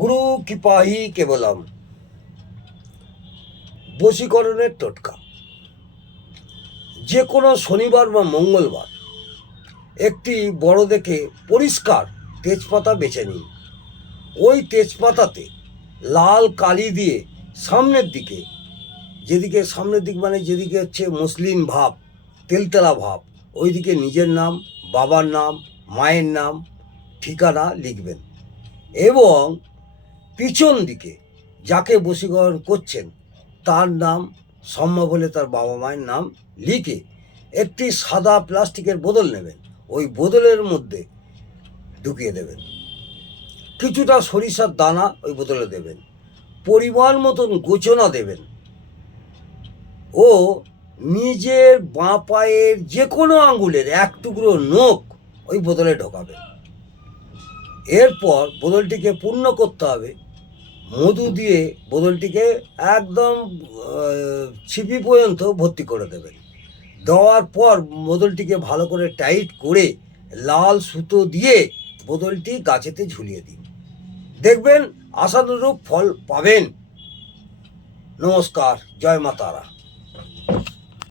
গুরু কৃপাহি কেবলম। বশীকরণের টোটকা। যে কোনো শনিবার বা মঙ্গলবার একটি বড় দেখে পরিষ্কার তেজপাতা বেছে নিন। ওই তেজপাতাতে লাল কালি দিয়ে সামনের দিকে, যেদিকে সামনের দিক মানে যেদিকে হচ্ছে মসলিন ভাব, তেলতেলা ভাব, ওইদিকে নিজের নাম, বাবার নাম, মায়ের নাম, ঠিকানা লিখবেন এবং পিছন দিকে যাকে বশীকরণ করছেন তার নাম, সম্ভব হলে তার বাবা মায়ের নাম লিখে একটি সাদা প্লাস্টিকের বোতল নেবেন, ওই বোতলের মধ্যে ঢুকিয়ে দেবেন। কিছুটা সরিষার দানা ওই বোতলে দেবেন, পরিমাণ মতন গোচনা দেবেন ও নিজের বাঁ পায়ের যে কোনো আঙ্গুলের এক টুকরো নখ ওই বোতলে ঢোকাবেন। এরপর বোতলটিকে পূর্ণ করতে হবে। মধু দিয়ে বোতলটিকে একদম ছিপি পর্যন্ত ভর্তি করে দেবেন। দেওয়ার পর বোতলটিকে ভালো করে টাইট করে লাল সুতো দিয়ে বোতলটি গাছেতে ঝুলিয়ে দিন। দেখবেন আশানুরূপ ফল পাবেন। নমস্কার, জয় মা তারা।